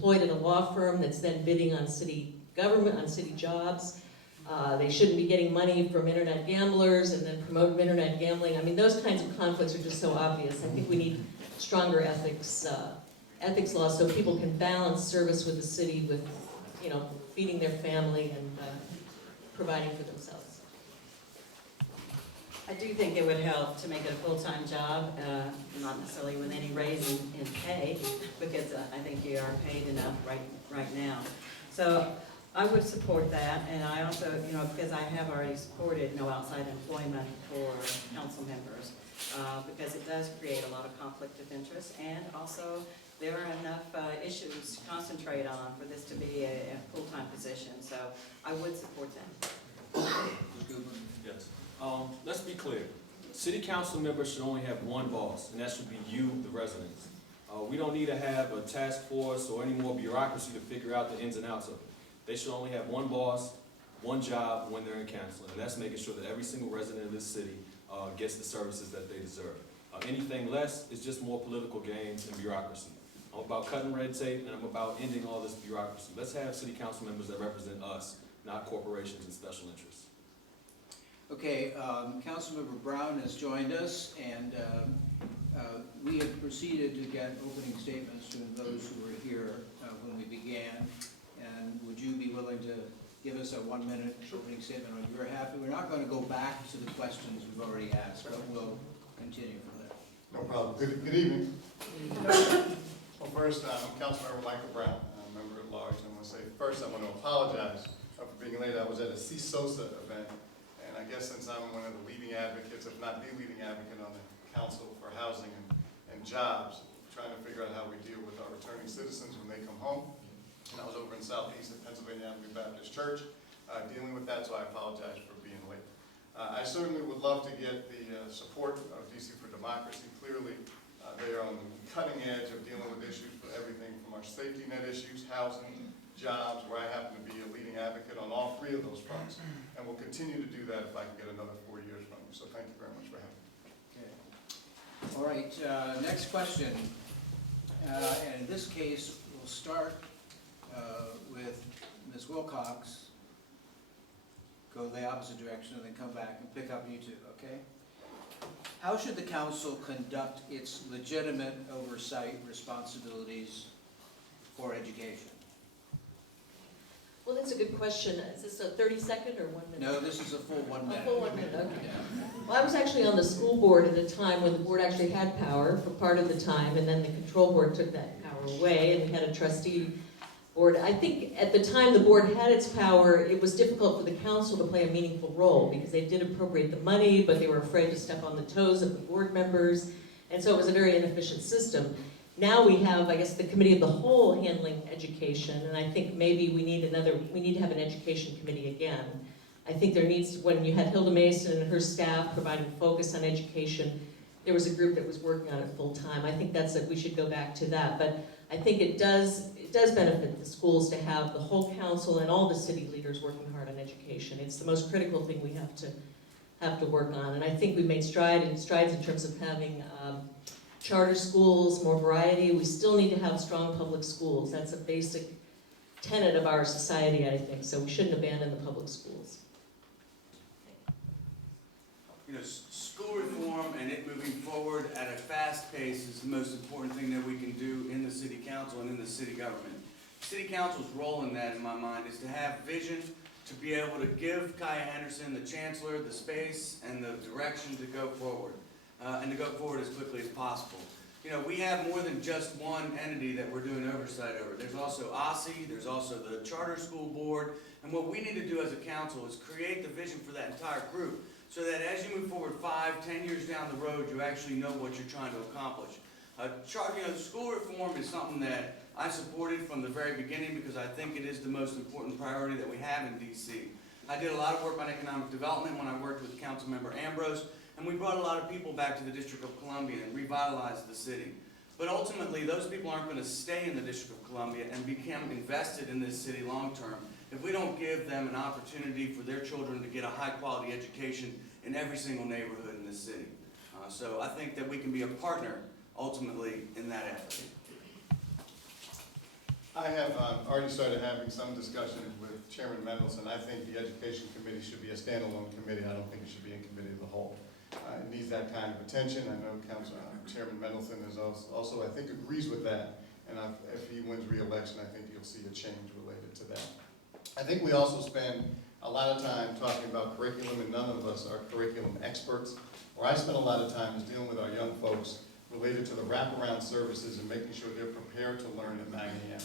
employed at a law firm that's then bidding on city government, on city jobs. They shouldn't be getting money from internet gamblers and then promote internet gambling. I mean, those kinds of conflicts are just so obvious. I think we need stronger ethics laws so people can balance service with the city with, feeding their family and providing for themselves. I do think it would help to make it a full-time job, not necessarily with any raise in pay, because I think you are paid enough right now. So I would support that, and I also, because I have already supported no outside employment for council members, because it does create a lot of conflict of interest, and also there are enough issues to concentrate on for this to be a full-time position. So I would support that. Yes. Let's be clear. City council members should only have one boss, and that should be you, the residents. We don't need to have a task force or any more bureaucracy to figure out the ins and outs of it. They should only have one boss, one job when they're in council, and that's making sure that every single resident of this city gets the services that they deserve. Anything less is just more political games and bureaucracy. I'm about cutting red tape, and I'm about ending all this bureaucracy. Let's have city council members that represent us, not corporations and special interests. Okay, Councilmember Brown has joined us, and we have proceeded to get opening statements from those who were here when we began. And would you be willing to give us a 1-minute opening statement on your behalf? We're not going to go back to the questions we've already asked, but we'll continue from there. No problem. Good evening. Well, first, I'm Councilmember Michael Brown. I'm a member at large. And I want to say, first, I want to apologize for being late. I was at a CSOSA event, and I guess since I'm one of the leading advocates, if not the leading advocate on the Council for Housing and Jobs, trying to figure out how we deal with our returning citizens when they come home. And I was over in Southeast at Pennsylvania Avenue Baptist Church dealing with that, so I apologize for being late. I certainly would love to get the support of DC for Democracy. Clearly, they are on the cutting edge of dealing with issues for everything from our safety net issues, housing, jobs, where I happen to be a leading advocate on all 3 of those fronts. And will continue to do that if I can get another 4 years from you. So thank you very much for having me. Okay. All right, next question. And in this case, we'll start with Ms. Wilcox, go the opposite direction, and then come back and pick up you two, okay? How should the council conduct its legitimate oversight responsibilities for education? Well, that's a good question. Is this a 30-second or 1 minute? No, this is a full 1 minute. A full 1 minute, okay. Yeah. Well, I was actually on the school board at a time when the board actually had power for part of the time, and then the control board took that power away, and we had a trustee board. I think at the time the board had its power, it was difficult for the council to play a meaningful role because they did appropriate the money, but they were afraid to step on the toes of the board members, and so it was a very inefficient system. Now we have, I guess, the committee of the whole handling education, and I think maybe we need to have an education committee again. I think there needs, when you had Hilda Mason and her staff providing focus on education, there was a group that was working on it full time. I think we should go back to that, but I think it does benefit the schools to have the whole council and all the city leaders working hard on education. It's the most critical thing we have to work on, and I think we made strides in terms of having charter schools, more variety. We still need to have strong public schools. That's a basic tenet of our society, I think, so we shouldn't abandon the public schools. School reform and it moving forward at a fast pace is the most important thing that we can do in the city council and in the city government. City council's role in that, in my mind, is to have vision, to be able to give Kaya Henderson, the chancellor, the space and the direction to go forward, and to go forward as quickly as possible. We have more than just one entity that we're doing oversight over. There's also OSSI, there's also the Charter School Board, and what we need to do as a council is create the vision for that entire group so that as you move forward 5, 10 years down the road, you actually know what you're trying to accomplish. School reform is something that I supported from the very beginning because I think it is the most important priority that we have in DC. I did a lot of work on economic development when I worked with Councilmember Ambrose, and we brought a lot of people back to the District of Columbia and revitalized the city. But ultimately, those people aren't going to stay in the District of Columbia and become invested in this city long term if we don't give them an opportunity for their children to get a high quality education in every single neighborhood in this city. So I think that we can be a partner ultimately in that effort. I have already started having some discussions with Chairman Mendelson. I think the Education Committee should be a standalone committee. I don't think it should be a committee of the whole. It needs that kind of attention. I know Chairman Mendelson is also, I think, agrees with that. And if he wins re-election, I think you'll see a change related to that. I think we also spend a lot of time talking about curriculum, and none of us are curriculum experts. Where I spend a lot of time is dealing with our young folks related to the wraparound services and making sure they're prepared to learn at 9 a.m.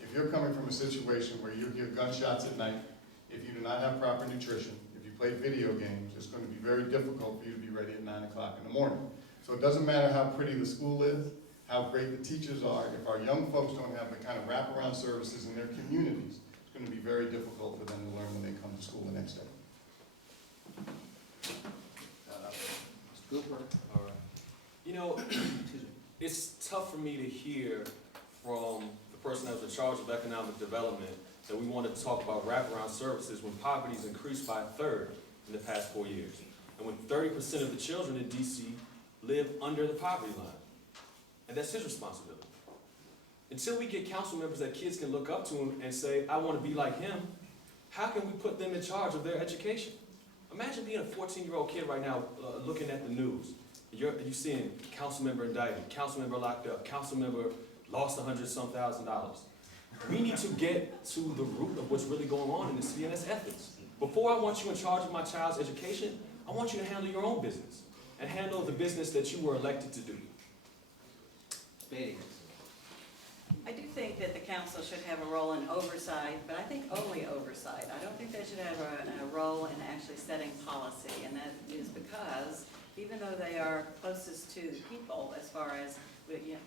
If you're coming from a situation where you hear gunshots at night, if you do not have proper nutrition, if you play video games, it's going to be very difficult for you to be ready at 9 o'clock in the morning. So it doesn't matter how pretty the school is, how great the teachers are, if our young folks don't have the kind of wraparound services in their communities, it's going to be very difficult for them to learn when they come to school the next day. Mr. Cooper? All right. You know, Excuse me. it's tough for me to hear from the person that was in charge of economic development that we want to talk about wraparound services when poverty's increased by a third in the past 4 years. And when 30% of the children in DC live under the poverty line. And that's his responsibility. Until we get council members that kids can look up to him and say, I want to be like him, how can we put them in charge of their education? Imagine being a 14-year-old kid right now looking at the news. You're seeing council member indicted, council member locked up, council member lost $100-some thousand. We need to get to the root of what's really going on in the city, and that's ethics. Before I want you in charge of my child's education, I want you to handle your own business and handle the business that you were elected to do. Beatty? I do think that the council should have a role in oversight, but I think only oversight. I don't think they should have a role in actually setting policy, and that is because even though they are closest to the people as far as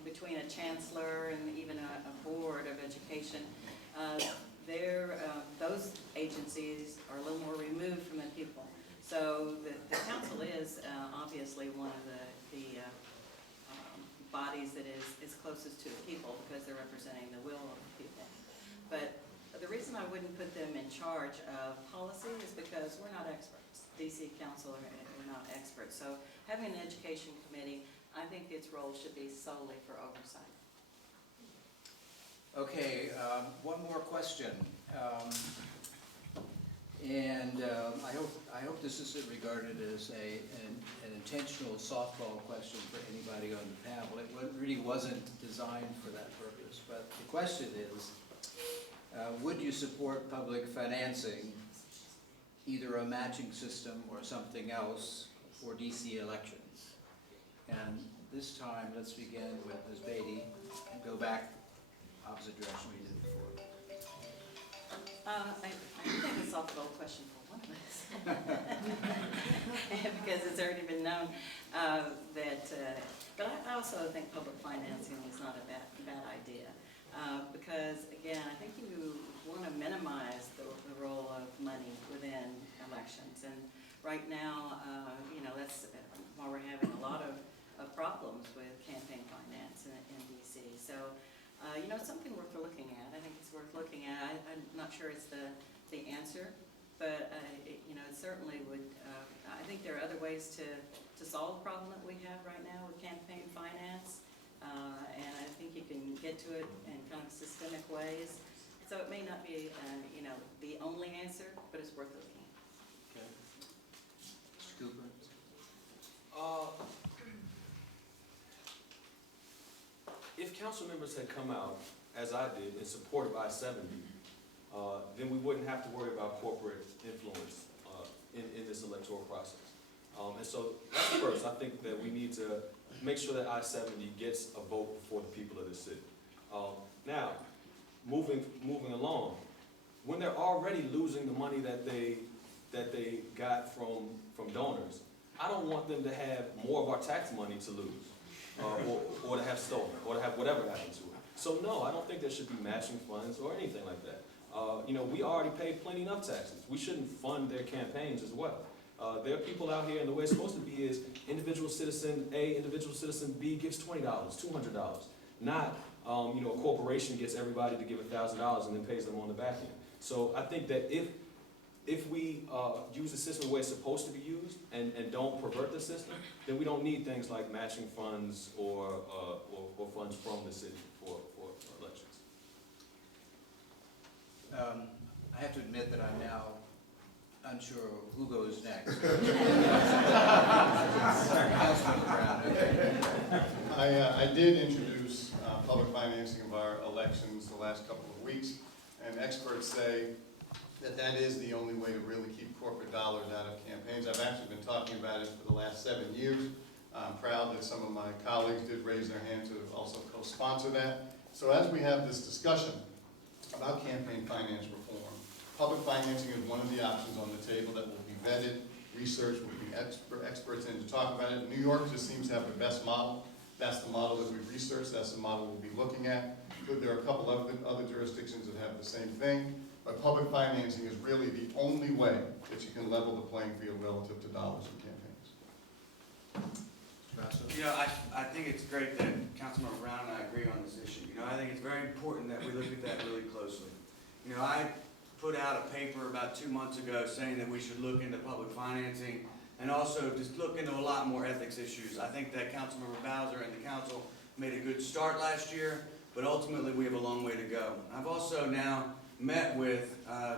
between a chancellor and even a board of education, those agencies are a little more removed from the people. So the council is obviously one of the bodies that is closest to the people because they're representing the will of the people. But the reason I wouldn't put them in charge of policy is because we're not experts. DC Council are not experts. So having an education committee, I think its role should be solely for oversight. Okay, one more question. I hope this isn't regarded as an intentional softball question for anybody on the panel. It really wasn't designed for that purpose. But the question is, would you support public financing, either a matching system or something else, for DC elections? And this time, let's begin with Ms. Beatty and go back opposite direction we did before. I think it's a softball question for one of us. Because it's already been known but I also think public financing is not a bad idea. Because again, I think you want to minimize the role of money within elections. And right now, that's why we're having a lot of problems with campaign finance in DC. So, it's something worth looking at. I think it's worth looking at. I'm not sure it's the answer, but it certainly would. I think there are other ways to solve the problem that we have right now with campaign finance, and I think you can get to it in kind of systemic ways. So it may not be, the only answer, but it's worth looking at. Okay. Mr. Cooper? If council members had come out, as I did, and supported I-70, then we wouldn't have to worry about corporate influence in this electoral process. And so that's first. I think that we need to make sure that I-70 gets a vote for the people of the city. Now, moving along, when they're already losing the money that they got from donors, I don't want them to have more of our tax money to lose, or to have stolen, or to have whatever happened to it. So no, I don't think there should be matching funds or anything like that. We already pay plenty enough taxes. We shouldn't fund their campaigns as well. There are people out here, and the way it's supposed to be is individual citizen A, individual citizen B gives $20, $200. Not, a corporation gets everybody to give $1,000 and then pays them on the back end. So I think that if we use the system the way it's supposed to be used and don't pervert the system, then we don't need things like matching funds or funds from the city for elections. I have to admit that I'm now unsure who goes next. Councilman Brown, okay. I did introduce public financing of our elections the last couple of weeks, and experts say that that is the only way to really keep corporate dollars out of campaigns. I've actually been talking about it for the last 7 years. I'm proud that some of my colleagues did raise their hand to also co-sponsor that. So as we have this discussion about campaign finance reform, public financing is one of the options on the table that will be vetted, researched, will be experts in to talk about it. New York just seems to have the best model. That's the model that we've researched, that's the model we'll be looking at. There are a couple of other jurisdictions that have the same thing, but public financing is really the only way that you can level the playing field relative to dollars in campaigns. You know, I think it's great that Councilmember Brown and I agree on this issue. You know, I think it's very important that we look at that really closely. You know, I put out a paper about 2 months ago saying that we should look into public financing and also just look into a lot more ethics issues. I think that Councilmember Bowser and the council made a good start last year, but ultimately we have a long way to go. I've also now met with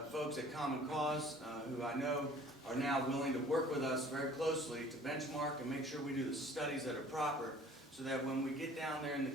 folks at Common Cause who I know are now willing to work with us very closely to benchmark and make sure we do the studies that are proper so that when we get down there in the